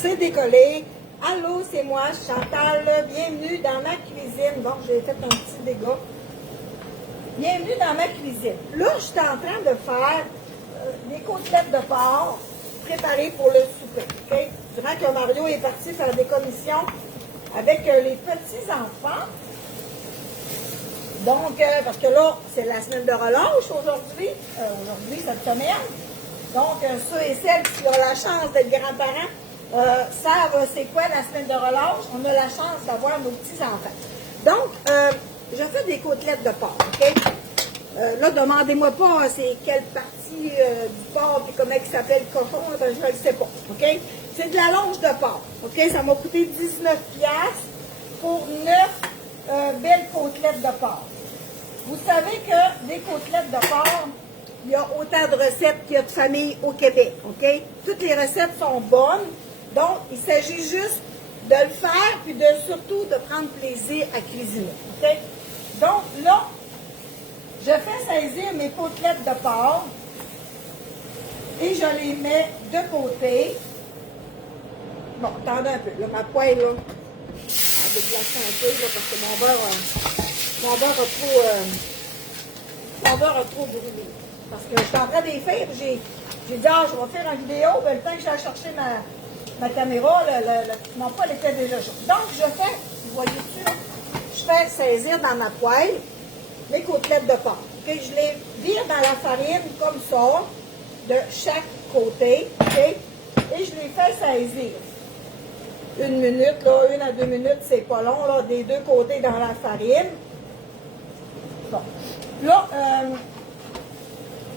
C'est décollé. Allô, c'est moi, Chantal. Bienvenue dans ma cuisine. Bon, j'ai fait un petit dégât. Bienvenue dans ma cuisine. Là, je suis en train de faire des côtelettes de porc préparées pour le souper. Okay? Durant que Mario est parti faire des commissions avec les petits-enfants. Donc, parce que là, c'est la semaine de relâche aujourd'hui. Cette semaine. Donc, ceux et celles qui ont la chance d'être grands-parents savent c'est quoi la semaine de relâche. On a la chance d'avoir nos petits-enfants. Donc, je fais des côtelettes de porc, OK? Là, demandez-moi pas c'est quelle partie du porc et comment il s'appelle le cochon, ben, je ne le sais pas, OK? C'est de la longe de porc, OK? Ça m'a coûté 19$ pour 9 belles côtelettes de porc. Vous savez que des côtelettes de porc, il y a autant de recettes qu'il y a de familles au Québec, OK? Toutes les recettes sont bonnes, donc il s'agit juste de le faire, puis surtout de prendre plaisir à cuisiner, OK? Donc là, je fais saisir mes côtelettes de porc et je les mets de côté. Bon, attendez un peu, là, ma poêle, là, elle déplace un peu, là, parce que mon beurre a trop brûlé. Parce que je suis en train de les faire, j'ai dit, ah, je vais faire une vidéo, ben, le temps que j'aille chercher ma caméra, mon poêle était déjà chaud. Donc, je fais, vous voyez-tu, là, je fais saisir dans ma poêle mes côtelettes de porc. Okay? Je les vire dans la farine comme ça, de chaque côté, okay? Et je les fais saisir. 1 minute, là, 1 à 2 minutes, c'est pas long, là, des deux côtés dans la farine. Bon. Là,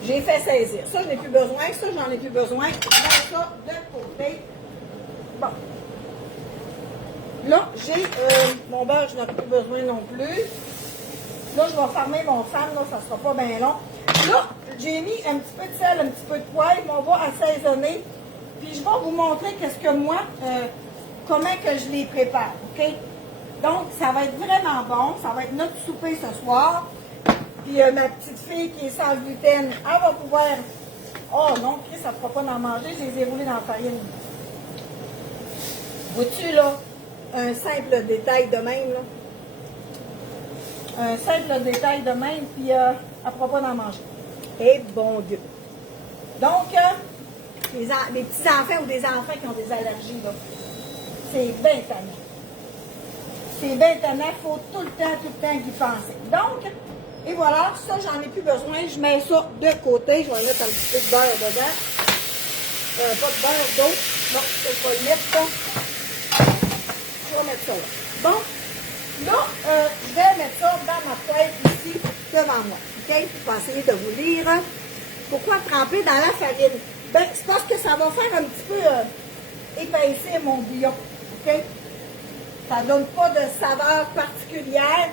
j'ai fait saisir. Ça, je n'ai plus besoin. Ça, j'en ai plus besoin. Je mets ça de côté. Bon. Là, j'ai mon beurre, je n'en ai plus besoin non plus. Là, je vais fermer mon fan, là, ça ne sera pas bien long. Là, j'ai mis un petit peu de sel, un petit peu de poivre, on va assaisonner. Puis, je vais vous montrer qu'est-ce que moi, comment que je les prépare, OK? Donc, ça va être vraiment bon. Ça va être notre souper ce soir. Puis, ma petite fille qui est sans gluten, elle va pouvoir... Oh non, Chris, ça ne fera pas d'en manger. Je les ai roulés dans la farine. Vois-tu, là, un simple détail de même, là? Un simple détail de même, puis elle ne pourra pas d'en manger. Et bon Dieu. Donc, les petits-enfants ou des enfants qui ont des allergies, là, c'est bien tannant. C'est bien tannant, il faut tout le temps y penser. Donc, et voilà, ça, j'en ai plus besoin. Je mets ça de côté. Je vais mettre un petit peu de beurre dedans. Pas de beurre, d'eau. Non, je vais le mettre ça. Je vais mettre ça là. Bon. Là, je vais mettre ça dans ma poêle ici, devant moi. OK? Je vais essayer de vous lire. Pourquoi tremper dans la farine? Ben, c'est parce que ça va faire un petit peu épaissir mon bouillon. OK? Ça ne donne pas de saveur particulière.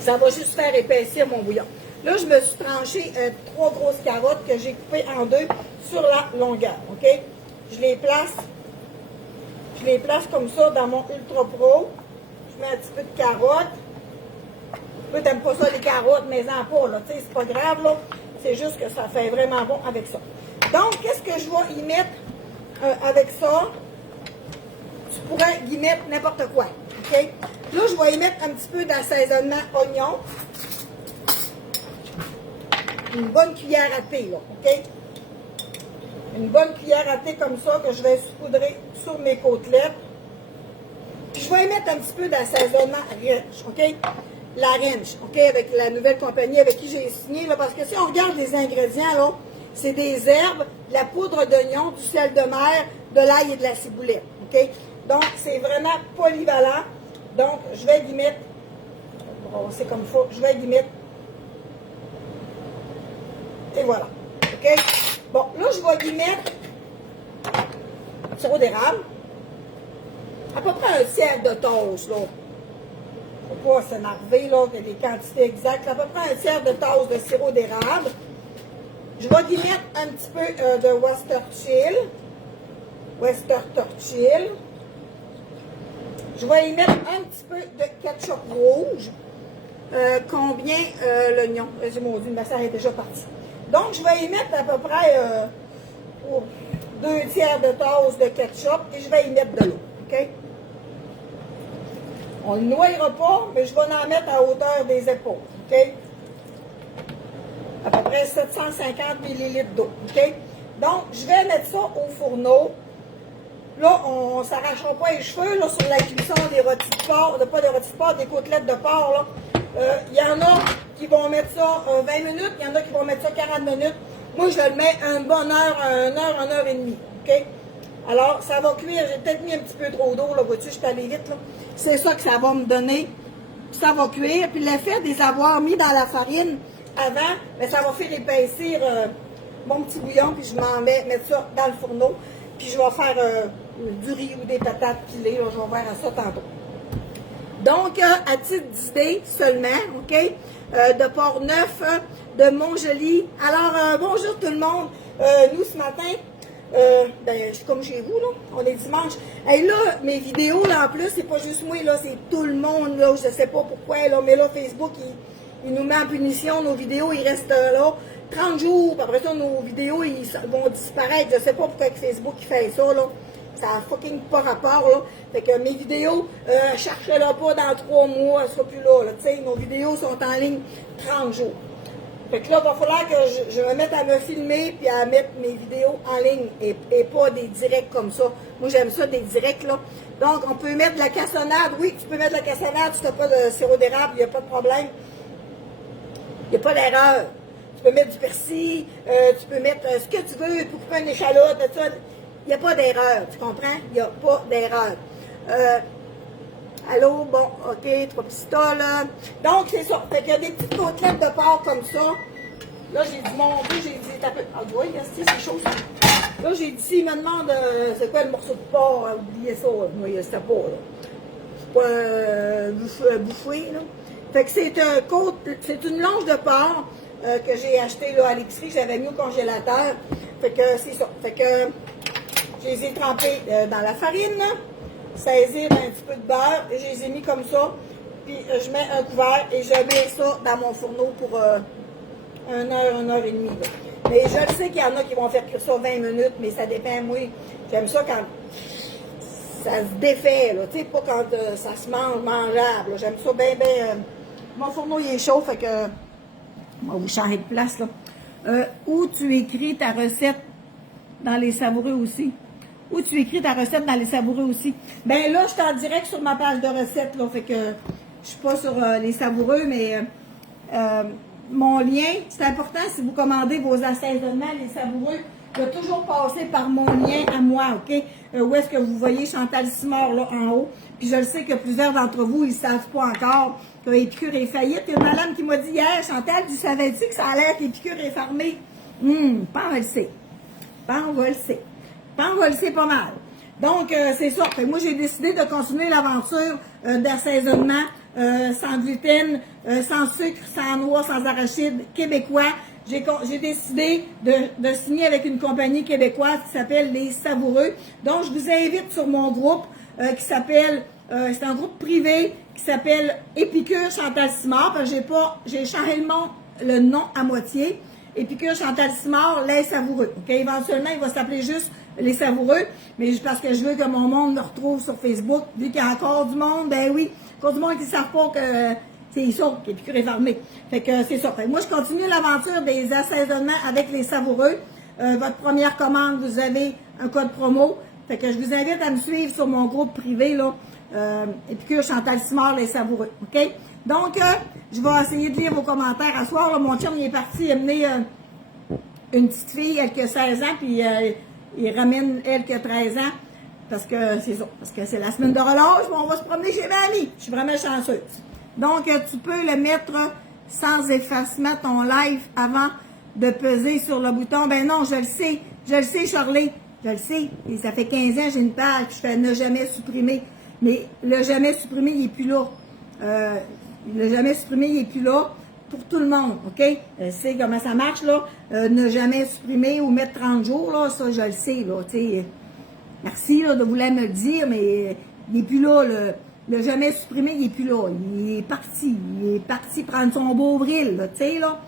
Ça va juste faire épaissir mon bouillon. Là, je me suis tranché 3 grosses carottes que j'ai coupées en 2 sur la longueur. OK? Je les place comme ça dans mon Ultra Pro. Je mets un petit peu de carottes. Toi, t'aimes pas ça les carottes, mais en pas, là. Tu sais, c'est pas grave, là. C'est juste que ça fait vraiment bon avec ça. Donc, qu'est-ce que je vais y mettre avec ça? Tu pourrais y mettre n'importe quoi. OK? Là, je vais y mettre un petit peu d'assaisonnement oignon. Une bonne cuillère à thé, là. OK? Une bonne cuillère à thé comme ça que je vais saupoudrer sur mes côtelettes. Puis je vais y mettre un petit peu d'assaisonnement ranch, OK? La ranch, OK? Avec la nouvelle compagnie avec qui j'ai signé, là, parce que si on regarde les ingrédients, là, c'est des herbes, de la poudre d'oignon, du sel de mer, de l'ail et de la ciboulette, OK? Donc, c'est vraiment polyvalent. Donc, je vais y mettre, c'est comme il faut, je vais y mettre, et voilà, OK? Bon, là, je vais y mettre sirop d'érable. À peu près un tiers de tasse, là. Faut pas s'énerver, là, qu'il y a des quantités exactes. À peu près un tiers de tasse de sirop d'érable. Je vais y mettre un petit peu de Worcestershire. Je vais y mettre un petit peu de ketchup rouge. Combien l'oignon? J'ai maudit, ma soeur est déjà partie. Donc, je vais y mettre à peu près 2 tiers de tasse de ketchup et je vais y mettre de l'eau. OK? On ne noyera pas, mais je vais en mettre à hauteur des épaules. OK? À peu près 750 ml d'eau. OK? Donc, je vais mettre ça au fourneau. Là, on ne s'arrachera pas les cheveux là, sur la cuisson des rôtis de porc, pas des rôtis de porc, des côtelettes de porc. Il y en a qui vont mettre ça 20 minutes, il y en a qui vont mettre ça 40 minutes. Moi, je le mets une bonne heure, 1 heure et demie. OK? Alors, ça va cuire. J'ai peut-être mis un petit peu trop d'eau, là, vois-tu, je suis allée vite, là. C'est ça que ça va me donner. Ça va cuire. Puis l'effet des avoir mis dans la farine avant, bien, ça va faire épaissir mon petit bouillon, puis je m'en vais mettre ça dans le fourneau. Puis je vais faire du riz ou des patates pilées, là, je vais faire ça tantôt. Donc, à titre d'idée seulement, OK, de Port-Neuf, de Montjoli. Alors, bonjour tout le monde. Nous, ce matin, ben, je suis comme chez vous, là. On est dimanche. Et là, mes vidéos, là, en plus, c'est pas juste moi, là, c'est tout le monde, là. Je sais pas pourquoi, là, mais là, Facebook, il nous met en punition. Nos vidéos, ils restent là 30 jours. Puis après ça, nos vidéos, ils vont disparaître. Je sais pas pourquoi Facebook, il fait ça, là. Ça n'a fucking pas rapport, là. Fait que mes vidéos, cherchez-la pas dans 3 mois, elles seront plus là, tu sais. Nos vidéos sont en ligne 30 jours. Fait que là, il va falloir que je me mette à me filmer puis à mettre mes vidéos en ligne et pas des directs comme ça. Moi, j'aime ça, des directs, là. Donc, on peut mettre de la cassonade. Oui, tu peux mettre de la cassonade si tu n'as pas de sirop d'érable, il n'y a pas de problème. Il n'y a pas d'erreur. Tu peux mettre du persil, tu peux mettre ce que tu veux, tu peux couper une échalote, tout ça. Il n'y a pas d'erreur, tu comprends? Il n'y a pas d'erreur. Allô, bon, OK, 3 pistoles. Donc, c'est ça. Fait qu'il y a des petites côtelettes de porc comme ça. Là, j'ai dit, mon Dieu, j'ai dit, t'as peu. Ah, oui, c'est chaud, ça. Là, j'ai dit, s'il me demande, c'est quoi le morceau de porc, oubliez ça, moi, c'était pas, là. C'est pas bouffé, là. Fait que c'est une longe de porc que j'ai acheté là, à l'épicerie, que j'avais mis au congélateur. Fait que c'est ça. Fait que je les ai trempés dans la farine, là. Saisir un petit peu de beurre, et je les ai mis comme ça, puis je mets un couvert et je mets ça dans mon fourneau pour 1 heure et demie. Là. Mais je sais qu'il y en a qui vont faire cuire ça 20 minutes, mais ça dépend, moi, j'aime ça quand ça se défait, là, tu sais, pas quand ça se mange mangeable, j'aime ça bien, mon fourneau, il est chaud, fait que, on va vous changer de place, là. Où tu écris ta recette dans les savoureux aussi. Où tu écris ta recette dans les savoureux aussi. Ben là, je suis en direct sur ma page de recettes, là, fait que je suis pas sur les savoureux, mais mon lien, c'est important si vous commandez vos assaisonnements, les savoureux, de toujours passer par mon lien à moi, OK? Où est-ce que vous voyez Chantal Simard, là, en haut? Puis je le sais que plusieurs d'entre vous, ils ne savent pas encore que Épicure est faillite. Il y a une madame qui m'a dit hier, Chantal, tu savais-tu que ça allait être Épicure est fermé? Pas on le sait. Pas on le sait. Pas on le sait pas mal. Donc, c'est ça. Fait que moi, j'ai décidé de continuer l'aventure d'assaisonnement sans gluten, sans sucre, sans noix, sans arachide, québécois. J'ai décidé de signer avec une compagnie québécoise qui s'appelle Les Savoureux. Donc, je vous invite sur mon groupe qui s'appelle, c'est un groupe privé qui s'appelle Épicure Chantal Simard, parce que j'ai changé le nom à moitié. Épicure Chantal Simard, Les Savoureux. Okay? Éventuellement, il va s'appeler juste Les Savoureux, mais parce que je veux que mon monde me retrouve sur Facebook, vu qu'il y a encore du monde, ben oui, encore du monde qui ne savent pas que c'est ça, qu'Épicure est fermé. Fait que c'est ça. Fait que moi, je continue l'aventure des assaisonnements avec Les Savoureux. Votre première commande, vous avez un code promo. Fait que je vous invite à me suivre sur mon groupe privé, là, Épicure Chantal Simard, Les Savoureux. OK? Donc, je vais essayer de lire vos commentaires à soir. Là, mon chum, il est parti amener une petite fille, elle qui a 16 ans, puis il ramène elle qui a 13 ans, parce que c'est ça, parce que c'est la semaine de relâche, mais on va se promener chez ma amie. Je suis vraiment chanceuse. Donc, tu peux le mettre sans effacement, ton live, avant de peser sur le bouton. Ben non, je le sais, Charlie, je le sais. Et ça fait 15 ans, j'ai une page, je fais ne jamais supprimer. Mais le jamais supprimé, il n'est plus là. Le jamais supprimé, il n'est plus là pour tout le monde, OK? C'est comment ça marche, là. Ne jamais supprimer ou mettre 30 jours, là, ça, je le sais, là, tu sais. Merci, là, de vouloir me le dire, mais il n'est plus là, le jamais supprimé, il n'est plus là. Il est parti prendre son beau bril, là, tu sais, là.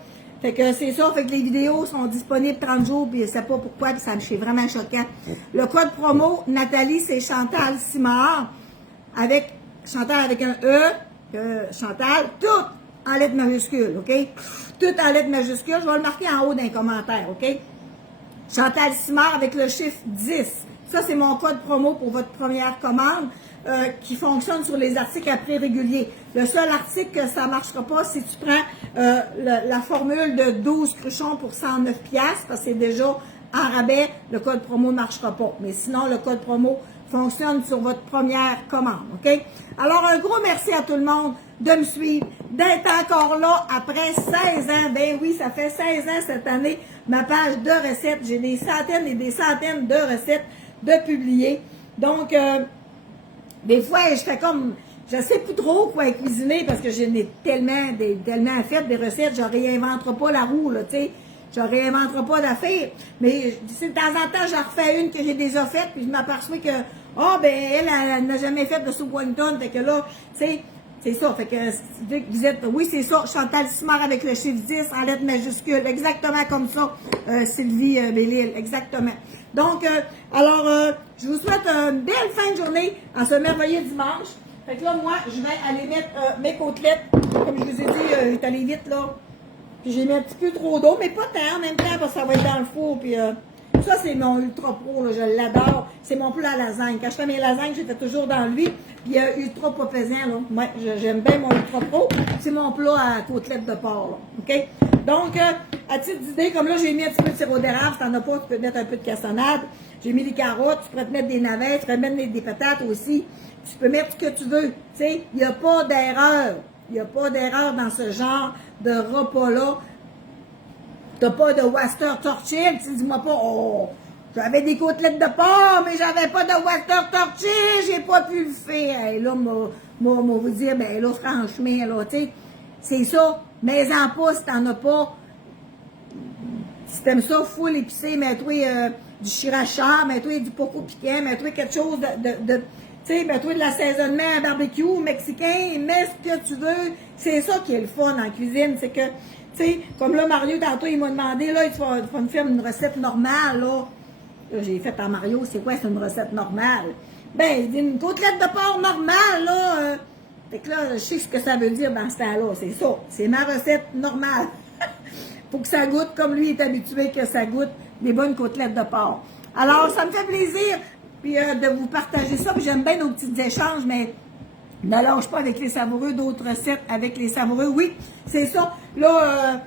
Fait que c'est ça, fait que les vidéos sont disponibles 30 jours, puis je sais pas pourquoi, puis c'est vraiment choquant. Le code promo, Nathalie, c'est Chantal Simard, avec Chantal avec un E, Chantal, tout en lettres majuscules, OK? Tout en lettres majuscules, je vais le marquer en haut d'un commentaire, OK? Chantal Simard avec le chiffre 10. Ça, c'est mon code promo pour votre première commande qui fonctionne sur les articles à prix régulier. Le seul article que ça ne marchera pas, si tu prends la formule de 12 cruchons pour 109$, parce que c'est déjà en rabais, le code promo ne marchera pas. Mais sinon, le code promo fonctionne sur votre première commande, OK? Alors, un gros merci à tout le monde de me suivre, d'être encore là après 16 ans. Ben oui, ça fait 16 ans cette année, ma page de recettes. J'ai des centaines et des centaines de recettes de publier. Donc, des fois, je fais comme, je sais plus trop quoi cuisiner parce que j'en ai tellement fait des recettes, je réinventerai pas la roue, là, tu sais. Je réinventerai pas d'affaires. Mais de temps en temps, j'en refais une que j'ai déjà faite, puis je m'aperçois que, elle n'a jamais fait de soupe wonton. Fait que là, tu sais, c'est ça. Fait que vous êtes, oui, c'est ça, Chantal Simard avec le chiffre 10 en lettres majuscules. Exactement comme ça, Sylvie Bellil. Exactement. Donc, je vous souhaite une belle fin de journée en ce merveilleux dimanche. Fait que là, moi, je vais aller mettre mes côtelettes. Comme je vous ai dit, je vais aller vite, là. Puis j'ai mis un petit peu trop d'eau, mais pas tant en même temps, parce que ça va être dans le four. Puis ça, c'est mon Ultra Pro, là, je l'adore. C'est mon plat à lasagne. Quand je fais mes lasagnes, je les fais toujours dans l'huile. Puis Ultra pas pesant, là. Ouais, j'aime bien mon Ultra Pro. C'est mon plat à côtelettes de porc, là. OK? Donc, à titre d'idée, comme là, j'ai mis un petit peu de sirop d'érable. Si t'en as pas, tu peux mettre un peu de cassonade. J'ai mis des carottes. Tu pourrais te mettre des navets. Tu pourrais mettre des patates aussi. Tu peux mettre ce que tu veux. Tu sais, il n'y a pas d'erreur. Il n'y a pas d'erreur dans ce genre de repas-là. T'as pas de Wester Torchil. Tu dis-moi pas, oh, j'avais des côtelettes de porc, mais j'avais pas de Wester Torchil, j'ai pas pu le faire. Et là, vous dire, ben là, franchement, là, tu sais, c'est ça. Mais en pas, si t'en as pas, si t'aimes ça full épicé, mets-toi du sriracha, mets-toi du poco piquant, mets-toi quelque chose de tu sais, mets-toi de l'assaisonnement à barbecue mexicain, mets ce que tu veux. C'est ça qui est le fun en cuisine, c'est que, tu sais, comme là, Mario, tantôt, il m'a demandé, là, il va me faire une recette normale, là. J'ai fait à Mario, c'est quoi, c'est une recette normale? Ben, il dit, une côtelette de porc normale, là. Fait que là, je sais ce que ça veut dire dans ce temps-là, c'est ça. C'est ma recette normale. Faut que ça goûte comme lui est habitué que ça goûte des bonnes côtelettes de porc. Alors, ça me fait plaisir. Puis de vous partager ça. Puis j'aime bien nos petits échanges, mais ne lâche pas avec les savoureux, d'autres recettes avec les savoureux. Oui, c'est ça. Là,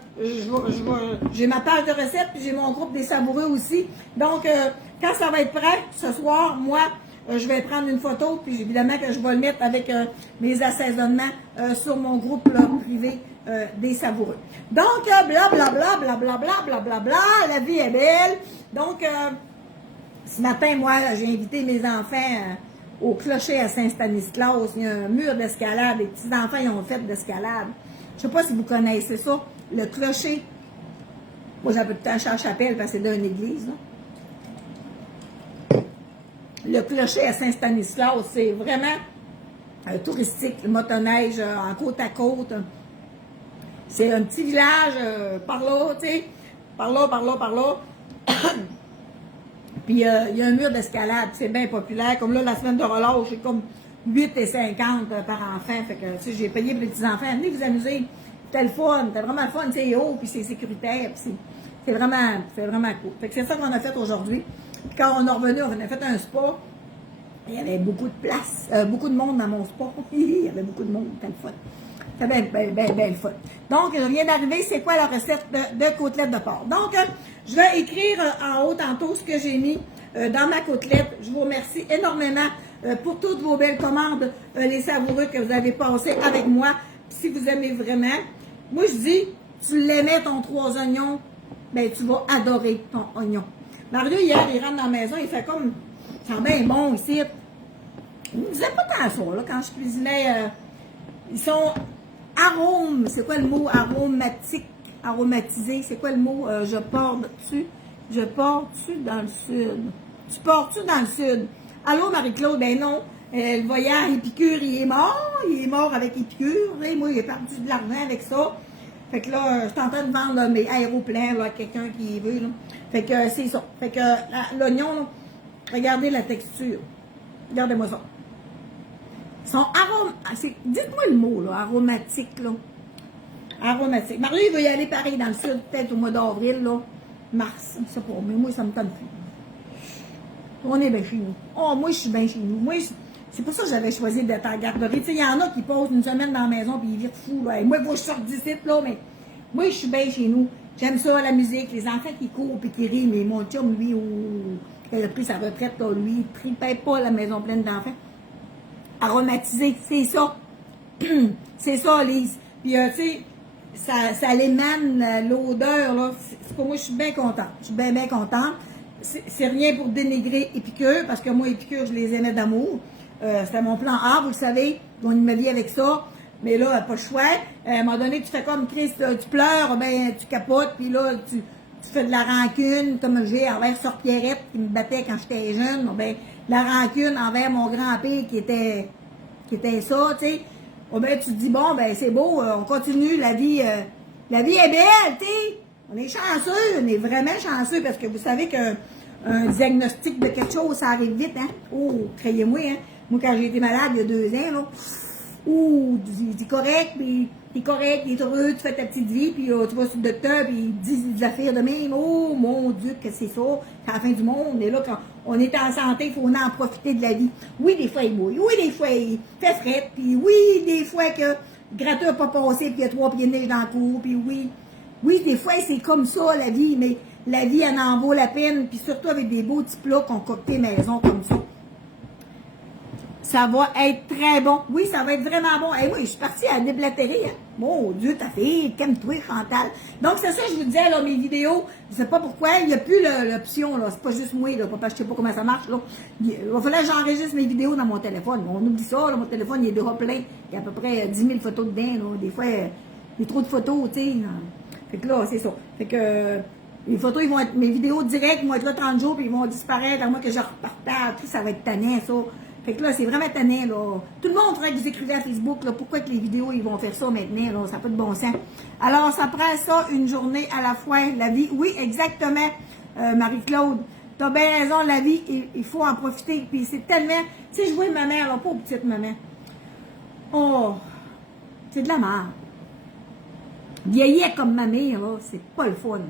j'ai ma page de recettes, puis j'ai mon groupe des savoureux aussi. Donc, quand ça va être prêt, ce soir, moi, je vais prendre une photo, puis évidemment que je vais le mettre avec mes assaisonnements sur mon groupe là, privé des savoureux. Donc, blablabla, blablabla, blablabla, la vie est belle. Donc, ce matin, moi, j'ai invité mes enfants au clocher à Saint-Stanislas. Il y a un mur d'escalade. Les petits-enfants, ils ont fait d'escalade. Je ne sais pas si vous connaissez ça. Le clocher. Moi, j'appelle tout le temps Charles-Chapelle parce que c'est dans une église. Là. Le clocher à Saint-Stanislas, c'est vraiment touristique. Le motoneige en côte à côte. C'est un petit village par là, tu sais. Par là, par là, par là. Puis, il y a un mur d'escalade, c'est bien populaire. Comme là, la semaine de relâche, c'est comme 8,50 par enfant. Fait que, tu sais, j'ai payé pour les petits-enfants. Venez vous amuser. C'était le fun. C'était vraiment le fun. C'est haut, puis c'est sécuritaire. Puis c'est vraiment cool. Fait que c'est ça qu'on a fait aujourd'hui. Puis quand on est revenu, on a fait un spa. Il y avait beaucoup de place, beaucoup de monde dans mon spa. Il y avait beaucoup de monde. C'était le fun. C'était bien le fun. Donc, je viens d'arriver, c'est quoi la recette de côtelette de porc. Donc, je vais écrire en haut tantôt ce que j'ai mis dans ma côtelette. Je vous remercie énormément pour toutes vos belles commandes, les savoureux que vous avez passés avec moi. Puis, si vous aimez vraiment, moi je dis, tu l'aimais ton 3 oignons, ben tu vas adorer ton oignon. Mario, hier, il rentre dans la maison, il fait comme, ça sent bien bon ici. Il me disait pas tant ça, là, quand je cuisinais. Ils sont arômes, c'est quoi le mot aromatique, aromatisé, c'est quoi le mot je porte-tu dans le sud? Tu portes-tu dans le sud? Allô Marie-Claude? Ben non, le voyage Épicure, il est mort avec Épicure, et moi il a perdu de l'argent avec ça. Fait que là, je suis en train de vendre là, mes aéroplans là, à quelqu'un qui veut. Là. Fait que c'est ça. Fait que l'oignon, là, regardez la texture. Regardez-moi ça. Ils sont aromatiques. Dites-moi le mot, là, aromatique, là. Aromatique. Marie, il veut y aller pareil dans le sud, peut-être au mois d'avril, là. Mars, je sais pas, mais moi, ça me tente plus. On est bien chez nous. Oh, moi, je suis bien chez nous. Moi, c'est pour ça que j'avais choisi d'être en garderie. Tu sais, il y en a qui passent une semaine dans la maison puis ils virent fous, là. Et moi, il faut que je sorte d'ici, là, mais moi, je suis bien chez nous. J'aime ça, la musique, les enfants qui courent et qui rient, mais mon chum, lui, il a pris sa retraite, là, lui, il ne tripait pas la maison pleine d'enfants. Aromatisé, c'est ça. C'est ça, Lise. Puis, tu sais, ça l'émane, l'odeur, là. C'est pour moi, je suis bien contente. Je suis bien, bien contente. C'est rien pour dénigrer Épicure, parce que moi, Épicure, je les aimais d'amour. C'était mon plan A, vous le savez. On me vie avec ça. Mais là, pas le choix. À un moment donné, tu fais comme Chris, tu pleures, ben, tu capotes, puis là, tu fais de la rancune, comme j'ai envers Sœur Pierrette, qui me battait quand j'étais jeune. Ben, la rancune envers mon grand-père qui était ça, tu sais. Ben, tu te dis, bon, ben, c'est beau, on continue, la vie est belle, tu sais. On est chanceux, on est vraiment chanceux, parce que vous savez qu'un diagnostic de quelque chose, ça arrive vite, hein. Oh, croyez-moi, hein. Moi, quand j'ai été malade il y a 2 ans, là, ouh, t'es correct, puis t'es correct, t'es heureux, tu fais ta petite vie, puis tu vas sur le docteur, puis il dit des affaires de même. Oh, mon Dieu, que c'est ça, c'est la fin du monde. Et là, quand on est en santé, il faut en profiter de la vie. Oui, des fois, il mouille. Oui, des fois, il fait fret. Puis oui, des fois, que le gratteur n'a pas passé, puis il y a 3 pieds de neige dans le cours. Puis oui, des fois, c'est comme ça, la vie, mais la vie, elle en vaut la peine. Puis surtout avec des beaux petits plats concoctés maison comme ça. Ça va être très bon. Oui, ça va être vraiment bon. Et oui, je suis partie à déblatérer. Hein. Mon Dieu, ta fille, calme-toi, Chantal. Donc, c'est ça, je vous disais, là, mes vidéos, je sais pas pourquoi, il n'y a plus l'option, là. C'est pas juste moi, là, papa, je sais pas comment ça marche, là. Il va falloir que j'enregistre mes vidéos dans mon téléphone. On oublie ça, là, mon téléphone, il est déjà plein. Il y a à peu près 10 000 photos dedans, là. Des fois, il y a trop de photos, tu sais. Fait que là, c'est ça. Fait que les photos, ils vont être, mes vidéos directes vont être là 30 jours, puis ils vont disparaître, à moins que je repartage. Tout ça va être tannant, ça. Fait que là, c'est vraiment tannant, là. Tout le monde faudrait que vous écrivez à Facebook, là, pourquoi que les vidéos, ils vont faire ça maintenant, là, ça n'a pas de bon sens. Alors, ça prend ça, une journée à la fois, la vie. Oui, exactement, Marie-Claude. T'as bien raison, la vie, il faut en profiter. Puis c'est tellement, tu sais, je vois ma mère, là, pauvre petite maman. Oh, c'est de la merde. Vieillir comme ma mère, là, c'est pas le fun.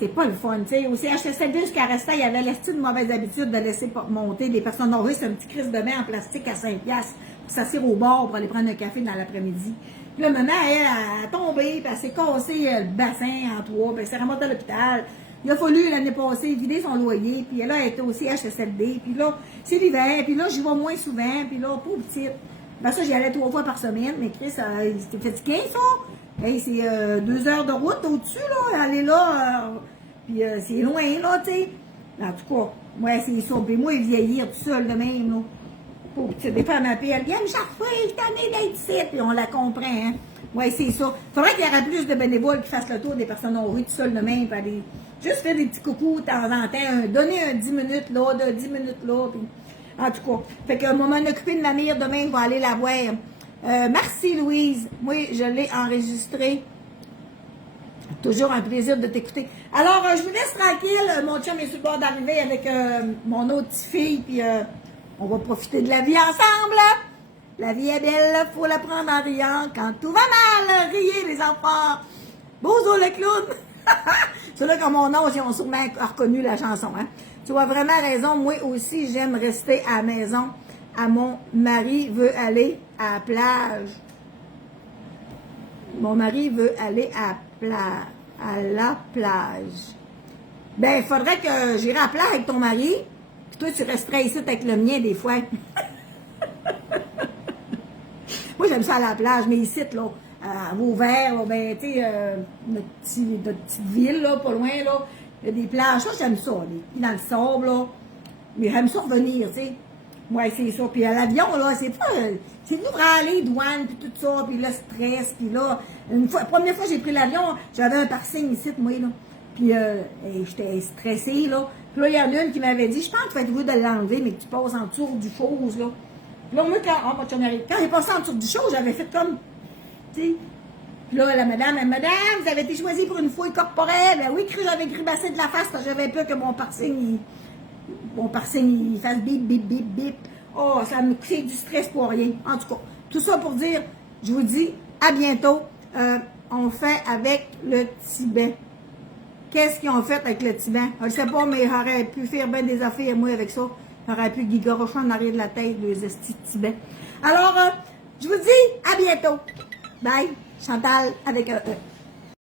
C'est pas le fun, tu sais. Au CHSLD, jusqu'à rester, il y avait l'astuce de mauvaise habitude de laisser monter des personnes âgées sur un petit crise de bain en plastique à 5$, pour s'asseoir au bord pour aller prendre un café dans l'après-midi. Puis là, maman, elle a tombé, puis elle s'est cassé le bassin en 3, puis elle s'est remontée à l'hôpital. Il a fallu, l'année passée, vider son loyer, puis elle a été au CHSLD, puis là, c'est l'hiver, puis là, j'y vais moins souvent, puis là, pauvre petite. Ben ça, j'y allais 3 fois par semaine, mais Chris, c'était fatigué, ça. Hey, c'est 2 heures de route au-dessus, là. Aller là, puis c'est loin, là, tu sais. En tout cas, ouais, c'est ça. Puis moi, vieillir tout seul de même, là. Pauvre petite, des fois, elle m'appelle. Viens me chercher, t'en es d'être ici. Puis on la comprend, hein. Ouais, c'est ça. Faudrait qu'il y ait plus de bénévoles qui fassent le tour des personnes âgées tout seul de même. Puis aller juste faire des petits coucous de temps en temps. Donner 10 minutes là, de 10 minutes là. Puis, en tout cas, fait que m'en occuper de ma mère demain, je vais aller la voir. Merci Louise. Moi, je l'ai enregistré. Toujours un plaisir de t'écouter. Alors, je vous laisse tranquille. Mon chum est sur le bord d'arriver avec mon autre petite fille. Puis, on va profiter de la vie ensemble. La vie est belle, faut la prendre en riant. Quand tout va mal, riez les enfants. Bozo le clown. C'est là qu'à mon âge, ils ont sûrement reconnu la chanson. Hein? Tu as vraiment raison. Moi aussi, j'aime rester à la maison. Mon mari veut aller à la plage. Mon mari veut aller à la plage. Ben, il faudrait que j'irai à la plage avec ton mari, puis toi, tu resterais ici avec le mien des fois. Moi, j'aime ça à la plage, mais ici, là, à Vauvert, là, ben, tu sais, notre petite ville, là, pas loin, là, il y a des plages. Ça, j'aime ça, dans le sable, là. Mais j'aime ça revenir, tu sais. Ouais, c'est ça. Puis à l'avion, là, c'est pas... C'est venu aller, douane, puis tout ça, puis le stress, puis là... La première fois que j'ai pris l'avion, j'avais un parsing ici, moi, là. Puis j'étais stressée, là. Puis là, il y en a une qui m'avait dit, je pense que tu vas être obligé de l'enlever, mais que tu passes en dessous du chose, là. Puis là, moi, quand j'ai passé en dessous du chose, j'avais fait comme... Tu sais... Puis là, la madame, vous avez été choisie pour une fouille corporelle. Ben oui, j'avais gribacé de la face parce que j'avais peur que mon piercing, il fasse bip, bip, bip, bip. Oh, ça me crée du stress pour rien. En tout cas, tout ça pour dire, je vous dis, à bientôt. On fait avec le Tibet. Qu'est-ce qu'ils ont fait avec le Tibet? Je ne sais pas, mais j'aurais pu faire bien des affaires, moi, avec ça. J'aurais pu gigorocher en arrière de la tête, les estis de Tibet. Alors, je vous dis à bientôt. Bye. Chantal avec un E.